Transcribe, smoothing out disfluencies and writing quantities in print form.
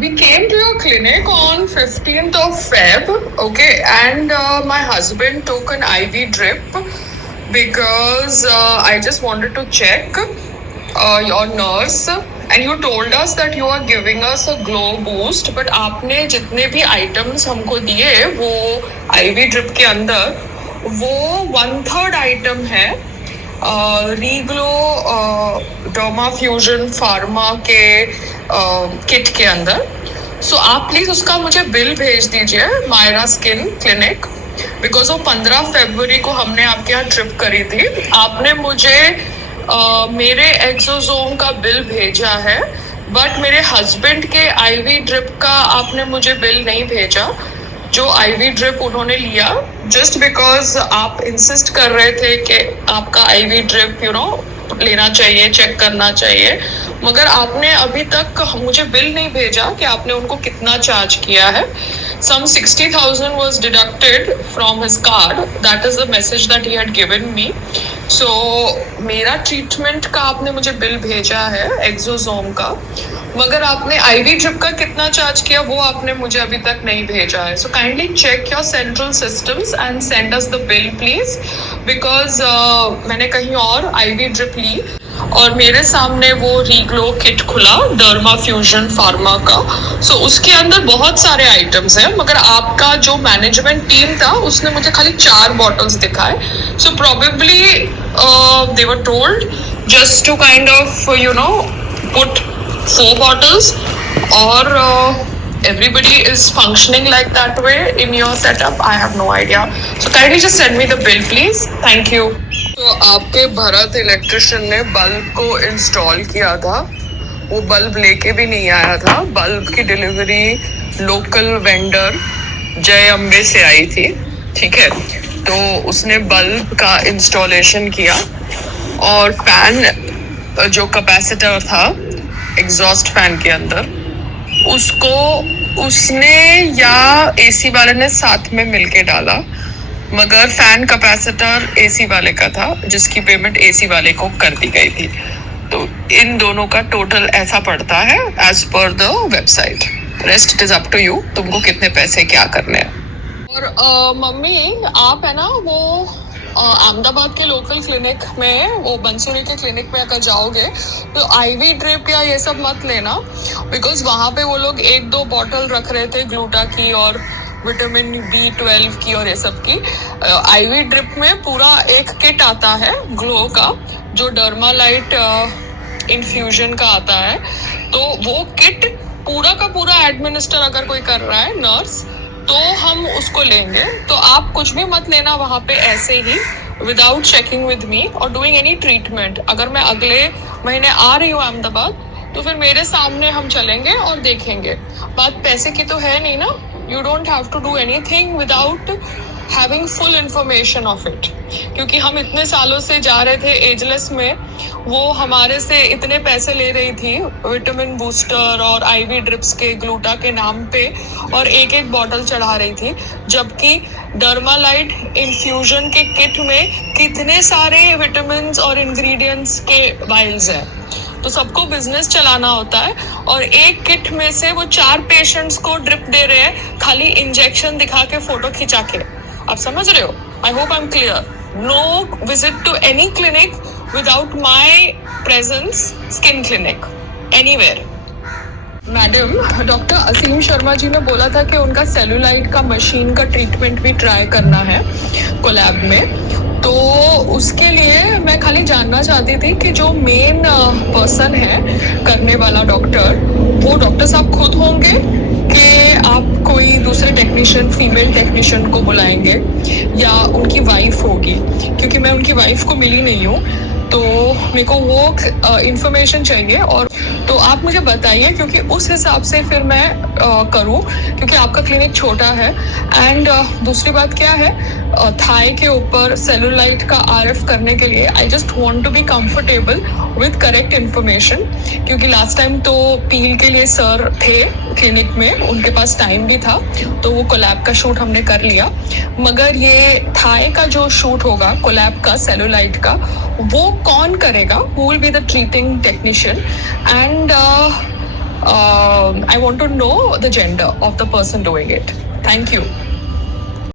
We came to your clinic on 15th of Feb, okay, and my husband took an IV drip because I just wanted to check your nurse, and you told us that you are giving us a glow boost, but आपने जितने भी items हमको दिए वो IV drip के अंदर वो 1/3 item है रीग्लो डर्मा फ्यूजन फार्मा के किट के अंदर. सो आप प्लीज उसका मुझे बिल भेज दीजिए मायरा स्किन क्लिनिक, बिकॉज वो 15 फरवरी को हमने आपके यहाँ ट्रिप करी थी. आपने मुझे मेरे एक्सोजोम का बिल भेजा है, बट मेरे हस्बैंड के आईवी ड्रिप का आपने मुझे बिल नहीं भेजा, जो आईवी ड्रिप उन्होंने लिया, जस्ट बिकॉज आप इंसिस्ट कर रहे थे कि आपका आईवी ड्रिप लेना चाहिए, चेक करना चाहिए, मगर आपने अभी तक मुझे बिल नहीं भेजा कि आपने उनको कितना चार्ज किया है. Some 60,000 was deducted from his card. That is the message that he had given me. So मेरा ट्रीटमेंट का आपने मुझे बिल भेजा है एक्सोजोम का, मगर आपने आईवी ड्रिप का कितना चार्ज किया वो आपने मुझे अभी तक नहीं भेजा है. So kindly check your central systems and send us the bill please, because मैंने कहीं और आईवी ड्रिप ली और मेरे सामने वो रीग्लो किट खुला डर्मा फ्यूजन फार्मा का. सो उसके अंदर बहुत सारे आइटम्स हैं, मगर आपका जो मैनेजमेंट टीम था उसने मुझे खाली 4 बॉटल्स दिखाए. So probably they were told just to kind of put 4 bottles, or everybody is functioning like that way in your setup. I have no idea. So kindly just send me the bill, please. Thank you. तो आपके Bharat electrician ने bulb को install किया था, वो bulb लेके भी नहीं आया था. बल्ब की डिलीवरी लोकल वेंडर जय अम्बे से आई थी, ठीक है. तो उसने बल्ब का इंस्टॉलेशन किया और फैन जो कैपेसिटर था एग्जॉस्ट फैन के अंदर, उसको उसने या एसी वाले ने साथ में मिलके डाला, मगर फैन कैपेसिटर एसी वाले का था जिसकी पेमेंट एसी वाले को कर दी गई थी. तो इन दोनों का टोटल ऐसा पड़ता है as per the website. Rest it is up to you, तुमको कितने पैसे क्या करने हैं. और मम्मी आप है ना वो अहमदाबाद के लोकल क्लिनिक में, वो बंसुरी के क्लिनिक में अगर जाओगे तो आईवी ड्रिप या ये सब मत लेना, बिकॉज वहाँ पे वो लोग 1-2 बॉटल रख रहे थे ग्लूटा की और विटामिन B12 की और ये सब की. आईवी ड्रिप में पूरा एक किट आता है ग्लो का, जो डर्मालाइट इन्फ्यूजन का आता है. तो वो किट पूरा का पूरा एडमिनिस्टर अगर कोई कर रहा है नर्स, तो हम उसको लेंगे. तो आप कुछ भी मत लेना वहाँ पे ऐसे ही विदाउट चेकिंग विद मी और डूइंग एनी ट्रीटमेंट. अगर मैं अगले महीने आ रही हूँ अहमदाबाद तो फिर मेरे सामने हम चलेंगे और देखेंगे. बात पैसे की तो है नहीं ना. You don't have to do anything without having full information of it, क्योंकि हम इतने सालों से जा रहे थे एजलेस में, वो हमारे से इतने पैसे ले रही थी विटामिन बूस्टर और आईवी ड्रिप्स के ग्लूटा के नाम पे, और एक बॉटल चढ़ा रही थी, जबकि डर्मालाइट इन्फ्यूजन के किट में कितने सारे विटामिन और इंग्रेडिएंट्स के वाइल्स हैं. तो सबको बिजनेस चलाना होता है, और एक किट में से वो 4 पेशेंट्स को ड्रिप दे रहे हैं खाली इंजेक्शन दिखा के फोटो खिंचा के. आप समझ रहे हो? I hope I am clear. No visit to any clinic without my presence. Skin clinic anywhere. Madam, doctor Aseem Sharma ji ने बोला था कि उनका सेलुलाइट का मशीन का ट्रीटमेंट भी ट्राई करना है कोलैब में. तो उसके लिए मैं खाली जानना चाहती थी कि जो मेन पर्सन है करने वाला डॉक्टर, वो डॉक्टर साहब खुद होंगे कि आप कोई दूसरे टेक्नीशियन, फीमेल टेक्नीशियन को बुलाएंगे, या उनकी वाइफ होगी, क्योंकि मैं उनकी वाइफ को मिली नहीं हूँ. तो मेरे को वो इंफॉर्मेशन चाहिए, और तो आप मुझे बताइए, क्योंकि उस हिसाब से फिर मैं करूँ, क्योंकि आपका क्लिनिक छोटा है. एंड दूसरी बात क्या है, थाई के ऊपर सेलुलाइट का आरएफ करने के लिए I just want to be comfortable with correct information, क्योंकि लास्ट टाइम तो पील के लिए सर थे क्लिनिक में, उनके पास टाइम भी था, तो वो कोलैब का शूट हमने कर लिया. मगर ये थाई का जो शूट होगा कोलैब का सेलुलाइट का, वो कौन करेगा? Who will be the treating technician? And I want to know the gender of the person doing it. Thank you.